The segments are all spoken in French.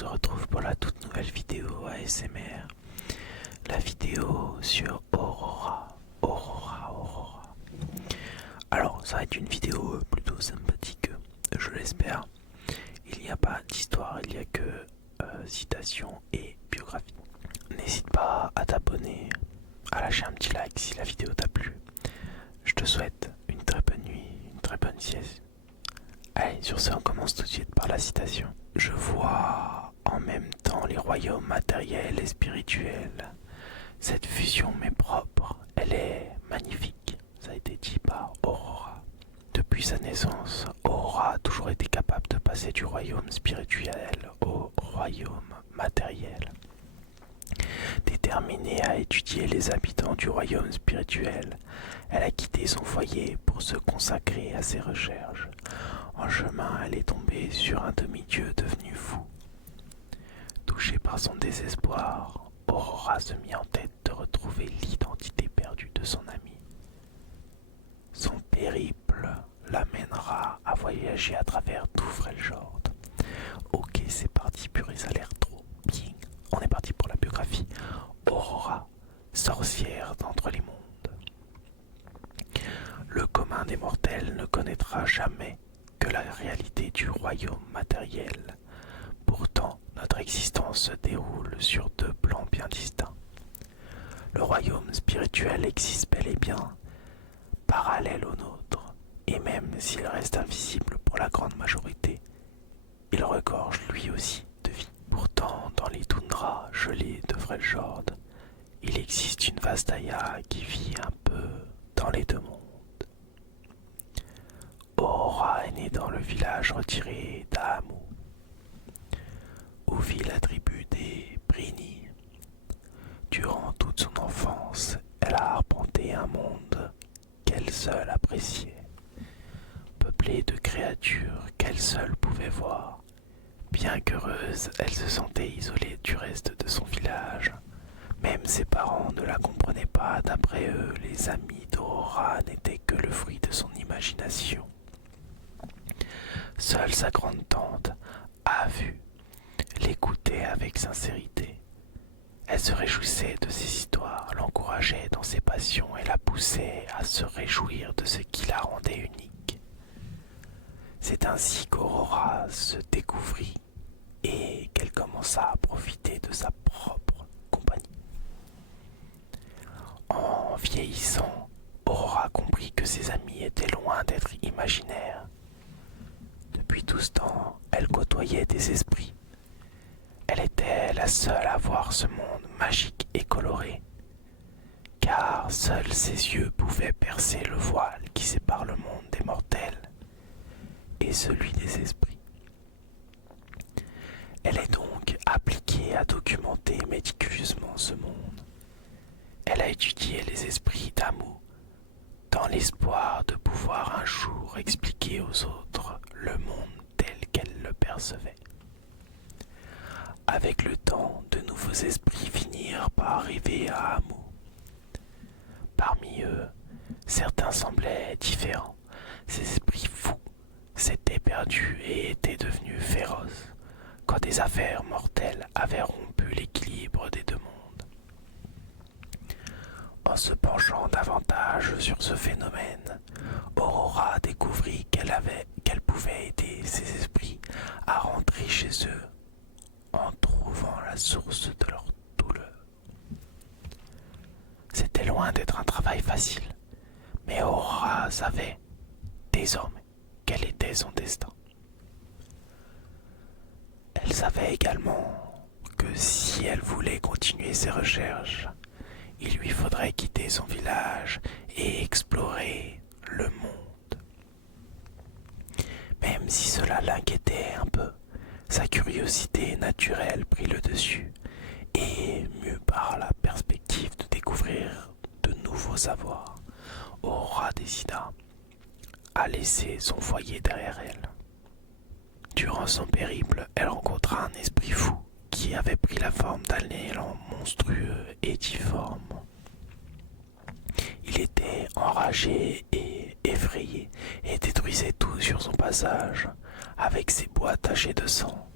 se retrouve pour la toute nouvelle vidéo ASMR. La vidéo sur Aurora. Alors, ça va être une vidéo plutôt sympathique, je l'espère. Il n'y a pas d'histoire, il n'y a que citations et biographie. N'hésite pas à t'abonner, à lâcher un petit like si la vidéo t'a plu. Je te souhaite une très bonne nuit, une très bonne sieste. Allez, sur ce, on commence tout de suite par la citation. Je vois en même temps les royaumes matériels et spirituels. Cette fusion m'est propre, elle est magnifique. Ça a été dit par Aurora. Depuis sa naissance, Aurora a toujours été capable de passer du royaume spirituel au royaume matériel. Déterminée à étudier les habitants du royaume spirituel, elle a quitté son foyer pour se consacrer à ses recherches. En chemin, elle est tombée sur un demi-dieu devenu fou. Touchée par son désespoir, Aurora se mit en tête de retrouver l'identité perdue de son ami. Son périple l'amènera à voyager à travers tout Freljord. Ok, c'est parti, purée, ça a l'air trop bien. On est parti pour la biographie. Aurora, sorcière d'entre les mondes. Le commun des mortels ne connaîtra jamais que la réalité du royaume matériel. Pourtant, notre existence se déroule sur deux plans bien distincts. Le royaume spirituel existe bel et bien, parallèle au nôtre, et même s'il reste invisible pour la grande majorité, il regorge lui aussi de vie. Pourtant, dans les toundras gelées de Freljord, il existe une Vastaya qui vit un peu dans les deux mondes. Aurora est née dans le village retiré d'Aamu, où vit la tribu des Brini. Durant toute son enfance, elle a arpenté un monde qu'elle seule appréciait, peuplé de créatures qu'elle seule pouvait voir. Bien qu'heureuse, elle se sentait isolée du reste de son village. Même ses parents ne la comprenaient pas. D'après eux, les amis d'Aurora n'étaient que le fruit de son imagination. Seule sa grande tante a vu l'écouter avec sincérité. Elle se réjouissait de ses histoires, l'encourageait dans ses passions et la poussait à se réjouir de ce qui la rendait unique. C'est ainsi qu'Aurora se découvrit et qu'elle commença à profiter de sa propre compagnie. En vieillissant, Aurora comprit que ses amis étaient loin d'être imaginaires. Depuis tout ce temps, elle côtoyait des esprits. Elle était la seule à voir ce monde magique et coloré, car seuls ses yeux pouvaient percer le voile qui sépare le monde des mortels et celui des esprits. Elle est donc appliquée à documenter méticuleusement ce monde. Elle a étudié les esprits d'Aamu dans l'espoir de pouvoir un jour expliquer aux autres le monde tel qu'elle le percevait. Avec le temps, de nouveaux esprits finirent par arriver à Aamu. Parmi eux, certains semblaient différents. Ces esprits fous s'étaient perdus et étaient devenus féroces quand des affaires mortelles avaient rompu l'équilibre des deux mondes. En se penchant davantage sur ce phénomène, Aurora découvrit qu'elle pouvait aider ces esprits à rentrer chez eux en trouvant la source de leur douleur. C'était loin d'être un travail facile, mais Aurora savait désormais quel était son destin. Elle savait également que si elle voulait continuer ses recherches, il lui faudrait quitter son village et explorer le monde. Même si cela l'inquiétait un peu, sa curiosité naturelle prit le dessus, et mue par la perspective de découvrir de nouveaux savoirs, Aurora décida à laisser son foyer derrière elle. Durant son périple, elle rencontra un esprit fou qui avait pris la forme d'un élan monstrueux et difforme. Il était enragé et effrayé et détruisait tout sur son passage avec ses bois tachés de sang.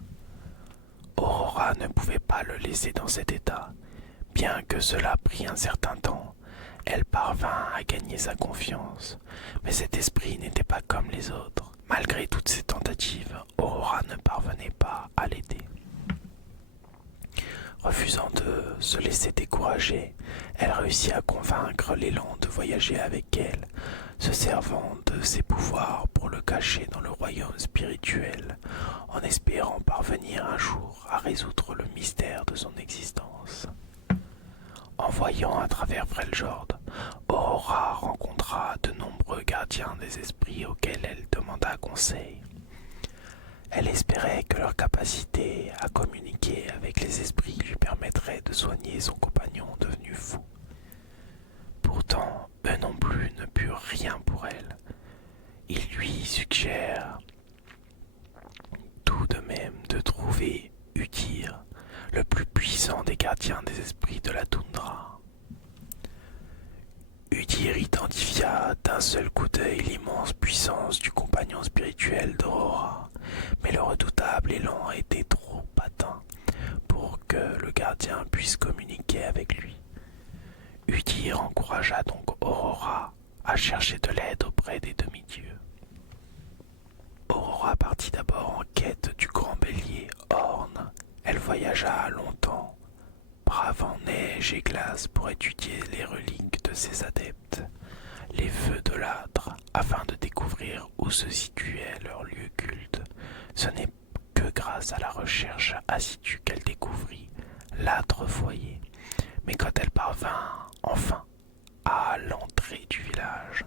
Aurora ne pouvait pas le laisser dans cet état. Bien que cela prît un certain temps, elle parvint à gagner sa confiance, mais cet esprit n'était pas comme les autres. Malgré toutes ses tentatives, Aurora ne parvenait pas à l'aider. Refusant de se laisser décourager, elle réussit à convaincre l'élan de voyager avec elle, se servant de ses pouvoirs pour le cacher dans le royaume spirituel, en espérant parvenir un jour à résoudre le mystère de son existence. En voyant à travers Freljord, Aurora rencontra de nombreux gardiens des esprits auxquels elle demanda conseil. Elle espérait que leur capacité à communiquer avec les esprits lui permettrait de soigner son compagnon devenu fou. Pourtant, eux non plus ne purent rien pour elle. Ils lui suggèrent tout de même de trouver Udir, le plus puissant des gardiens des esprits de la toundra. Udir identifia d'un seul coup d'œil l'immense puissance du compagnon spirituel d'Aurora, mais le redoutable élan était trop atteint pour que le gardien puisse communiquer avec lui. Udir encouragea donc Aurora à chercher de l'aide auprès des demi-dieux. Aurora partit d'abord en quête du grand bélier Orne. Elle voyagea longtemps, bravant neige et glace pour étudier les reliques de ses adeptes, les feux de l'âtre, afin de découvrir où se situait leur lieu culte. Ce n'est que grâce à la recherche assidue qu'elle découvrit l'âtre foyer. Mais quand elle parvint enfin à l'entrée du village,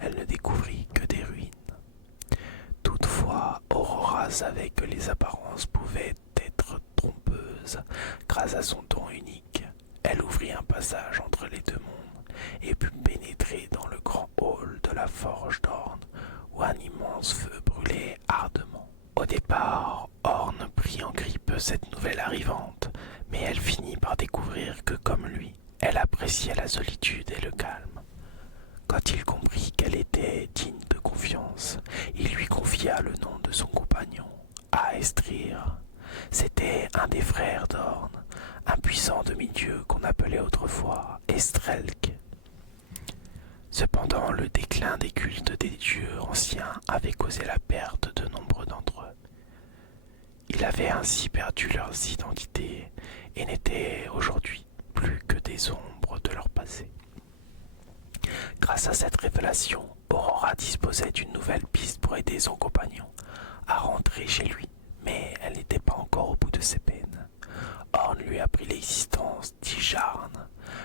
elle ne découvrit que des ruines. Toutefois, Aurora savait que les apparences pouvaient être trompeuses. Grâce à son don unique, elle ouvrit un passage entre les deux mondes et put pénétrer dans le grand hall de la forge d'Orne, où un immense feu brûlait ardemment. Au départ, Orne prit en grippe cette nouvelle arrivante, mais elle finit par découvrir que, comme lui, elle appréciait la solitude et le calme. Quand il comprit qu'elle était digne de confiance, il lui confia le nom de son compagnon, Aestrir. C'était un des frères d'Orne, un puissant demi-dieu qu'on appelait autrefois Estrelk. Cependant, le déclin des cultes des dieux anciens avait causé la perte de nombreux d'entre eux. Ils avaient ainsi perdu leurs identités et n'étaient aujourd'hui plus que des ombres de leur passé. Grâce à cette révélation, Aurora disposait d'une nouvelle piste pour aider son compagnon à rentrer chez lui, mais elle n'était pas encore au bout de ses peines. Orne lui apprit l'existence d'Ijarn,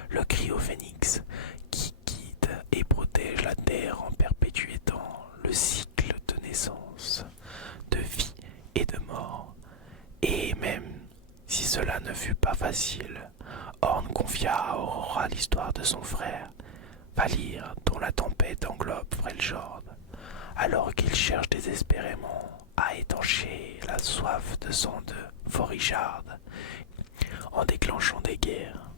le cryophénix, qui guide et protège la terre en perpétuant le cycle de naissance, de vie et de mort. Et même si cela ne fut pas facile, Orne confia à Aurora l'histoire de son frère, Valir, dont la tempête englobe Freljord, alors qu'il cherche désespérément à étancher la soif de sang de Forijard en déclenchant des guerres.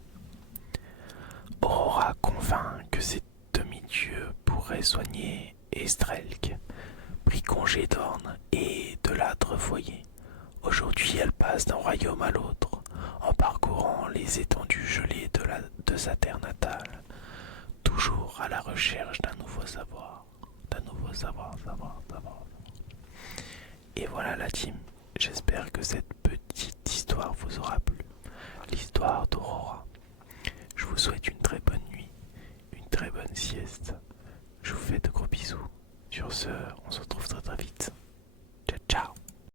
Aurora convainc que ces demi-dieux pourraient soigner Estrelk, prit congé d'Orne et de l'âtre foyer. Aujourd'hui, elle passe d'un royaume à l'autre, en parcourant les étendues gelées de sa terre natale, toujours à la recherche d'un nouveau savoir. Et voilà la team, j'espère que cette petite histoire vous aura plu. L'histoire d'Aurora. Je vous souhaite une très bonne nuit, une très bonne sieste. Je vous fais de gros bisous. Sur ce, on se retrouve très très vite.